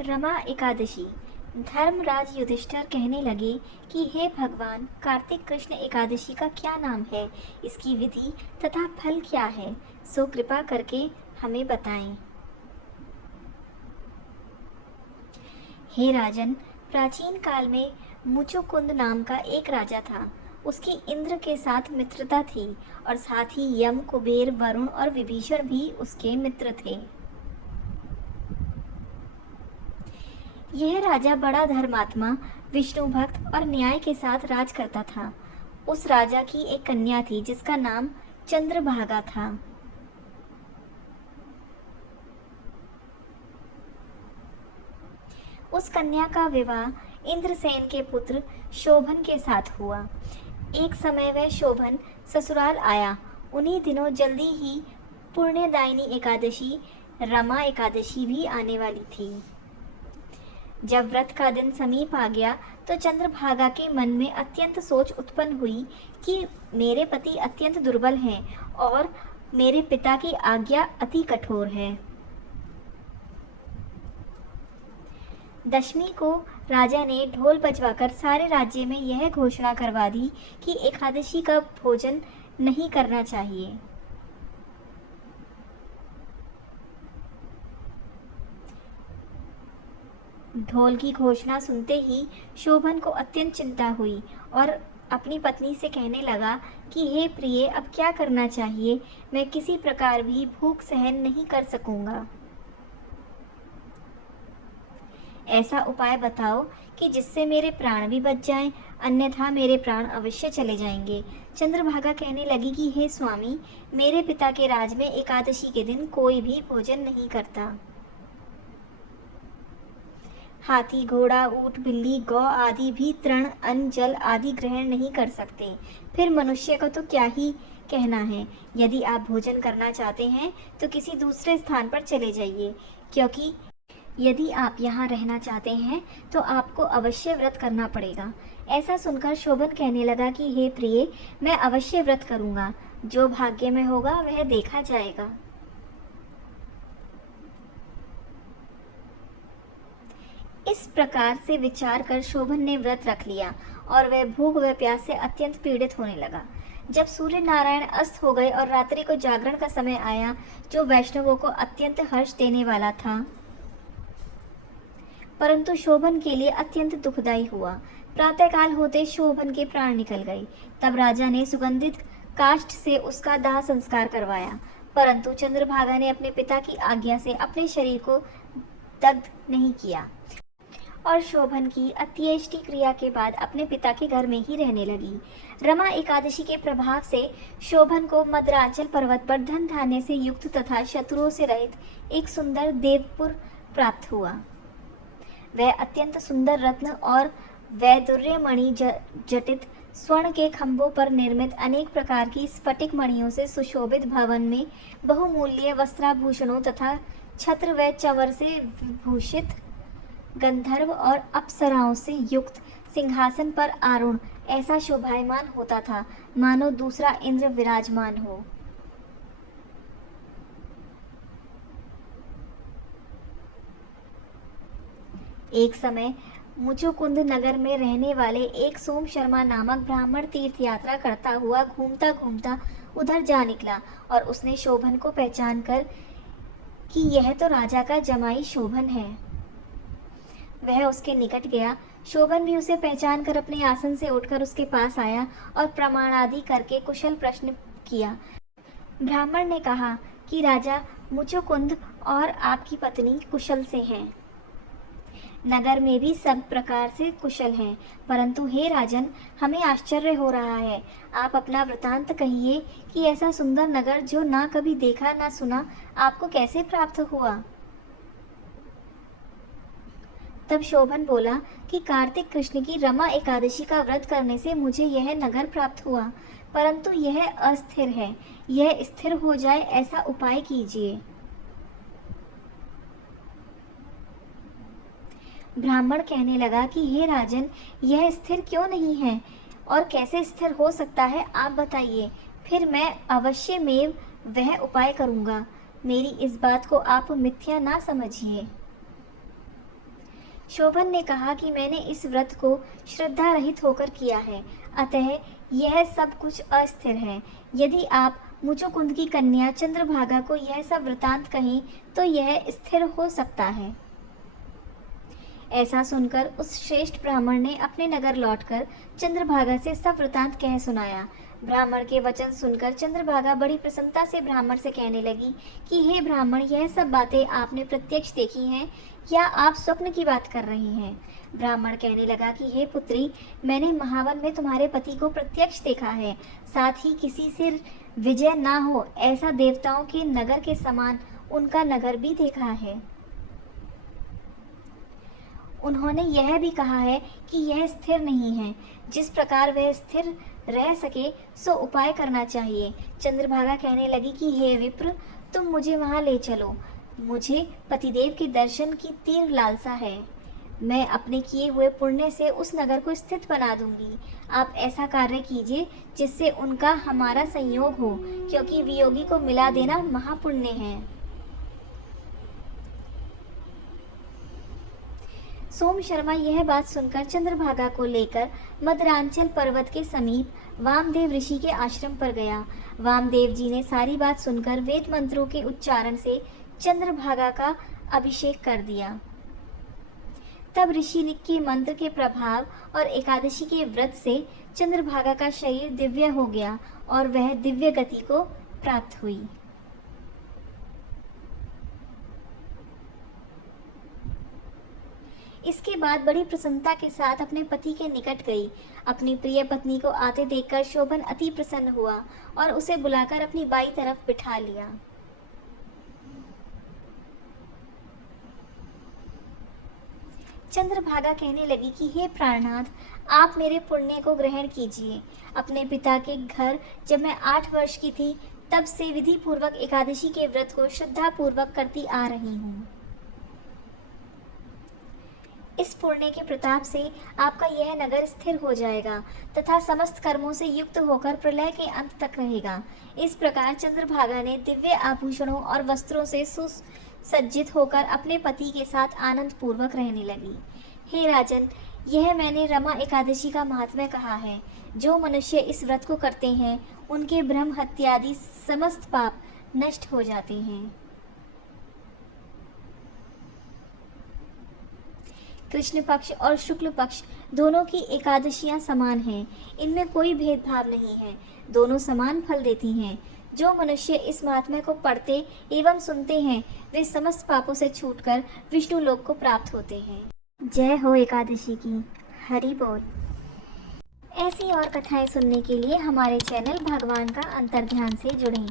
रमा एकादशी। धर्मराज युधिष्ठिर कहने लगे कि हे भगवान, कार्तिक कृष्ण एकादशी का क्या नाम है, इसकी विधि तथा फल क्या है, सो कृपा करके हमें बताएं। हे राजन, प्राचीन काल में मुचुकुंद नाम का एक राजा था। उसकी इंद्र के साथ मित्रता थी और साथ ही यम, कुबेर, वरुण और विभीषण भी उसके मित्र थे। यह राजा बड़ा धर्मात्मा, विष्णु भक्त और न्याय के साथ राज करता था। उस राजा की एक कन्या थी जिसका नाम चंद्रभागा था। उस कन्या का विवाह इंद्रसेन के पुत्र शोभन के साथ हुआ। एक समय वह शोभन ससुराल आया। उन्हीं दिनों जल्दी ही पुण्यदायिनी एकादशी, रमा एकादशी भी आने वाली थी। जब व्रत का दिन समीप आ गया तो चंद्रभागा के मन में अत्यंत सोच उत्पन्न हुई कि मेरे पति अत्यंत दुर्बल हैं और मेरे पिता की आज्ञा अति कठोर है। दशमी को राजा ने ढोल बजवाकर सारे राज्य में यह घोषणा करवा दी कि एकादशी का भोजन नहीं करना चाहिए। ढोल की घोषणा सुनते ही शोभन को अत्यंत चिंता हुई और अपनी पत्नी से कहने लगा कि हे प्रिय, अब क्या करना चाहिए? मैं किसी प्रकार भी भूख सहन नहीं कर सकूंगा। ऐसा उपाय बताओ कि जिससे मेरे प्राण भी बच जाएं, अन्यथा मेरे प्राण अवश्य चले जाएंगे। चंद्रभागा कहने लगी कि हे स्वामी, मेरे पिता के राज में एकादशी के दिन कोई भी भोजन नहीं करता। हाथी, घोड़ा, ऊंट, बिल्ली, गौ आदि भी तृण, अन्न, जल आदि ग्रहण नहीं कर सकते। फिर मनुष्य का तो क्या ही कहना है। यदि आप भोजन करना चाहते हैं तो किसी दूसरे स्थान पर चले जाइए, क्योंकि यदि आप यहाँ रहना चाहते हैं तो आपको अवश्य व्रत करना पड़ेगा। ऐसा सुनकर शोभन कहने लगा कि हे प्रिय, मैं अवश्य व्रत करूँगा। जो भाग्य में होगा वह देखा जाएगा। इस प्रकार से विचार कर शोभन ने व्रत रख लिया और वह भूख व प्यास से अत्यंत पीड़ित होने लगा। जब सूर्य नारायण अस्त हो गए और रात्रि को जागरण का समय आया, जो वैष्णवों को अत्यंत हर्ष देने वाला था, परंतु शोभन के लिए अत्यंत दुखदायी हुआ। प्रातःकाल होते शोभन के प्राण निकल गए। तब राजा ने सुगंधित काष्ठ से उसका दाह संस्कार करवाया, परंतु चंद्रभागा ने अपने पिता की आज्ञा से अपने शरीर को दग्ध नहीं किया और शोभन की अंत्येष्टि क्रिया के बाद अपने पिता के घर में ही रहने लगी। रमा एकादशी के प्रभाव से शोभन को मद्रांचल पर्वत पर धन धान्य से युक्त तथा शत्रुओं से रहित एक सुंदर देवपुर प्राप्त हुआ। वह अत्यंत सुंदर रत्न और वैदुर्य मणि जटित स्वर्ण के खंभों पर निर्मित अनेक प्रकार की स्फटिक मणियों से सुशोभित भवन में बहुमूल्य वस्त्राभूषणों तथा छत्र व चंवर से विभूषित गंधर्व और अप्सराओं से युक्त सिंहासन पर आरूढ़ ऐसा शोभायमान होता था, मानो दूसरा इंद्र विराजमान हो। एक समय मुचुकुंद नगर में रहने वाले एक सोम शर्मा नामक ब्राह्मण तीर्थ यात्रा करता हुआ घूमता घूमता उधर जा निकला और उसने शोभन को पहचान कर कि यह तो राजा का जमाई शोभन है। वह उसके निकट गया। शोभन भी उसे पहचान कर अपने आसन से उठकर उसके पास आया और प्रमाण आदि करके कुशल प्रश्न किया। ब्राह्मण ने कहा कि राजा मुचुकुंद और आपकी पत्नी कुशल से हैं। नगर में भी सब प्रकार से कुशल हैं, परंतु हे राजन, हमें आश्चर्य हो रहा है। आप अपना वृतांत कहिए कि ऐसा सुंदर नगर जो ना कभी देखा ना सुना, आपको कैसे प्राप्त हुआ? तब शोभन बोला कि कार्तिक कृष्ण की रमा एकादशी का व्रत करने से मुझे यह नगर प्राप्त हुआ, परंतु यह अस्थिर है। यह स्थिर हो जाए ऐसा उपाय कीजिए। ब्राह्मण कहने लगा कि हे राजन, यह स्थिर क्यों नहीं है और कैसे स्थिर हो सकता है, आप बताइए, फिर मैं अवश्य में वह उपाय करूंगा। मेरी इस बात को आप मिथ्या ना समझिए। शोभन ने कहा कि मैंने इस व्रत को श्रद्धा रहित होकर किया है, अतः यह सब कुछ अस्थिर है। यदि आप मुचुकुंद की कन्या चंद्रभागा को यह सब वृतांत कहें तो यह स्थिर हो सकता है। ऐसा सुनकर उस श्रेष्ठ ब्राह्मण ने अपने नगर लौटकर चंद्रभागा से सब वृतांत कह सुनाया। ब्राह्मण के वचन सुनकर चंद्रभागा बड़ी प्रसन्नता से ब्राह्मण से कहने लगी कि हे ब्राह्मण, यह सब बातें आपने प्रत्यक्ष देखी हैं या आप स्वप्न की बात कर रही हैं? ब्राह्मण कहने लगा कि हे पुत्री, मैंने महावन में तुम्हारे पति को प्रत्यक्ष देखा है, साथ ही किसी से विजय ना हो ऐसा देवताओं के नगर के समान उनका नगर भी देखा है। उन्होंने यह भी कहा है कि यह स्थिर नहीं है, जिस प्रकार वह स्थिर रह सके सो उपाय करना चाहिए। चंद्रभागा कहने लगी कि हे विप्र, तुम मुझे वहां ले चलो, मुझे पतिदेव के दर्शन की तीव्र लालसा है। मैं अपने किए हुए पुण्य से उस नगर को स्थित बना दूंगी। आप ऐसा कार्य कीजिए जिससे उनका हमारा संयोग हो, क्योंकि वियोगी को मिला देना महापुण्य है। सोम शर्मा यह बात सुनकर चंद्रभागा को लेकर मदरांचल पर्वत के समीप वामदेव ऋषि के आश्रम पर गया। वामदेव जी ने सारी बात सुनकर वेद मंत्रों के उच्चारण से चंद्रभागा का अभिषेक कर दिया। तब ऋषि के मंत्र के प्रभाव और एकादशी के व्रत से चंद्रभागा का शरीर दिव्य हो गया और वह दिव्य गति को प्राप्त हुई। इसके बाद बड़ी प्रसन्नता के साथ अपने पति के निकट गई। अपनी प्रिय पत्नी को आते देखकर शोभन अति प्रसन्न हुआ और उसे बुलाकर अपनी बाईं तरफ बिठा लिया। चंद्रभागा कहने लगी कि हे प्राणनाथ, आप मेरे पुण्य को ग्रहण कीजिए। अपने पिता के घर जब मैं 8 वर्ष की थी, तब से विधि पूर्वक एकादशी के व्रत को श्रद्धा पूर्वक करती आ रही हूँ। इस पुण्य के प्रताप से आपका यह नगर स्थिर हो जाएगा तथा समस्त कर्मों से युक्त होकर प्रलय के अंत तक रहेगा। इस प्रकार चंद्रभागा ने दिव्य आभूषणों और वस्त्रों से सुसज्जित होकर अपने पति के साथ आनंद पूर्वक रहने लगी। हे राजन, यह मैंने रमा एकादशी का महात्म्य कहा है। जो मनुष्य इस व्रत को करते हैं, उनके ब्रह्म हत्यादि समस्त पाप नष्ट हो जाते हैं। कृष्ण पक्ष और शुक्ल पक्ष दोनों की एकादशियां समान हैं। इनमें कोई भेदभाव नहीं है, दोनों समान फल देती हैं। जो मनुष्य इस महात्म्य को पढ़ते एवं सुनते हैं, वे समस्त पापों से छूटकर विष्णु लोक को प्राप्त होते हैं। जय हो एकादशी की। हरि बोल। ऐसी और कथाएं सुनने के लिए हमारे चैनल भगवान का अंतर्ध्यान से जुड़ें।